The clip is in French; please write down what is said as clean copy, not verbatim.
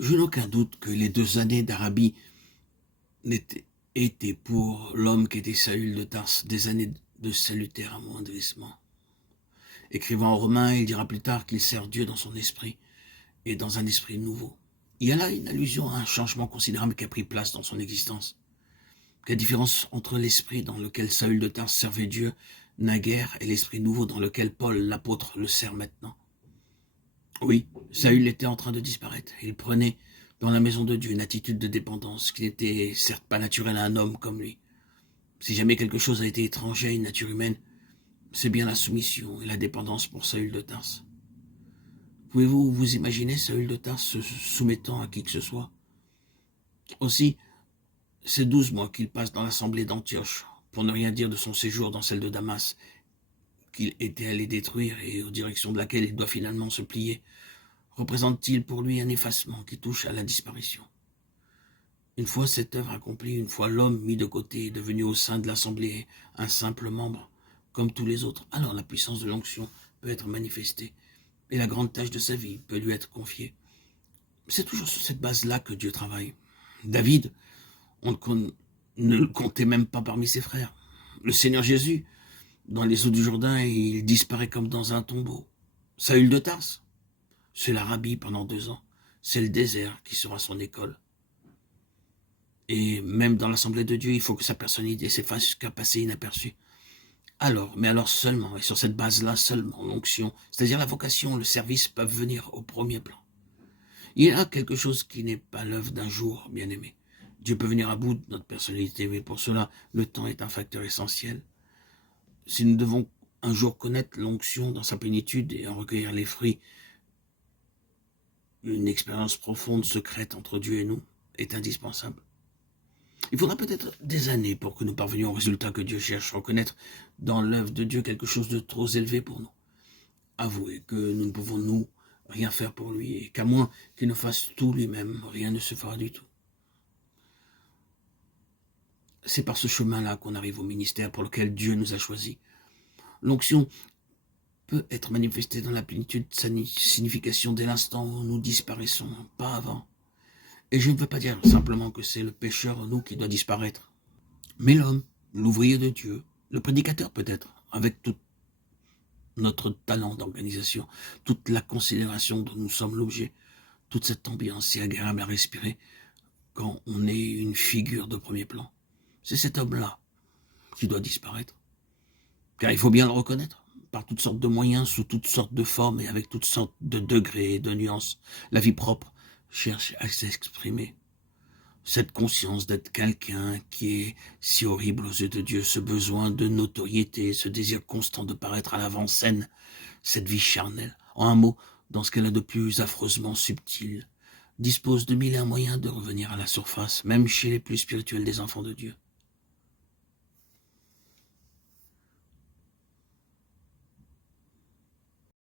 Je n'ai aucun doute que les 2 années d'Arabie étaient pour l'homme qui était Saül de Tarse des années de salutaire amoindrissement. Écrivant aux Romains, il dira plus tard qu'il sert Dieu dans son esprit et dans un esprit nouveau. Il y a là une allusion à un changement considérable qui a pris place dans son existence. Quelle différence entre l'esprit dans lequel Saül de Tarse servait Dieu naguère et l'esprit nouveau dans lequel Paul, l'apôtre, le sert maintenant. Oui, Saül était en train de disparaître. Il prenait dans la maison de Dieu une attitude de dépendance qui n'était certes pas naturelle à un homme comme lui. Si jamais quelque chose a été étranger à une nature humaine, c'est bien la soumission et la dépendance pour Saül de Tarse. Pouvez-vous vous imaginer Saül de Tarse se soumettant à qui que ce soit? Aussi, ces 12 mois qu'il passe dans l'assemblée d'Antioche, pour ne rien dire de son séjour dans celle de Damas, qu'il était allé détruire et aux directions de laquelle il doit finalement se plier, représente-t-il pour lui un effacement qui touche à la disparition? Une fois cette œuvre accomplie, une fois l'homme mis de côté et devenu au sein de l'assemblée un simple membre, comme tous les autres, alors la puissance de l'onction peut être manifestée et la grande tâche de sa vie peut lui être confiée. C'est toujours sur cette base-là que Dieu travaille. David, on ne le comptait même pas parmi ses frères. Le Seigneur Jésus, dans les eaux du Jourdain, il disparaît comme dans un tombeau. Saül de Tarse, c'est l'Arabie pendant 2 ans. C'est le désert qui sera son école. Et même dans l'assemblée de Dieu, il faut que sa personnalité s'efface jusqu'à passer inaperçue. Mais alors seulement, et sur cette base-là seulement, l'onction, c'est-à-dire la vocation, le service peuvent venir au premier plan. Il y a quelque chose qui n'est pas l'œuvre d'un jour, bien-aimé. Dieu peut venir à bout de notre personnalité, mais pour cela, le temps est un facteur essentiel. Si nous devons un jour connaître l'onction dans sa plénitude et en recueillir les fruits, une expérience profonde, secrète entre Dieu et nous est indispensable. Il faudra peut-être des années pour que nous parvenions au résultat que Dieu cherche, reconnaître dans l'œuvre de Dieu quelque chose de trop élevé pour nous. Avouer que nous ne pouvons, nous, rien faire pour lui et qu'à moins qu'il ne fasse tout lui-même, rien ne se fera du tout. C'est par ce chemin-là qu'on arrive au ministère pour lequel Dieu nous a choisis. L'onction peut être manifestée dans la plénitude de sa signification dès l'instant où nous disparaissons, pas avant. Et je ne veux pas dire simplement que c'est le pécheur en nous qui doit disparaître, mais l'homme, l'ouvrier de Dieu, le prédicateur peut-être, avec tout notre talent d'organisation, toute la considération dont nous sommes l'objet, toute cette ambiance si agréable à respirer quand on est une figure de premier plan. C'est cet homme-là qui doit disparaître. Car il faut bien le reconnaître, par toutes sortes de moyens, sous toutes sortes de formes et avec toutes sortes de degrés et de nuances, la vie propre cherche à s'exprimer. Cette conscience d'être quelqu'un qui est si horrible aux yeux de Dieu, ce besoin de notoriété, ce désir constant de paraître à l'avant-scène, cette vie charnelle, en un mot, dans ce qu'elle a de plus affreusement subtil, dispose de 1001 moyens de revenir à la surface, même chez les plus spirituels des enfants de Dieu.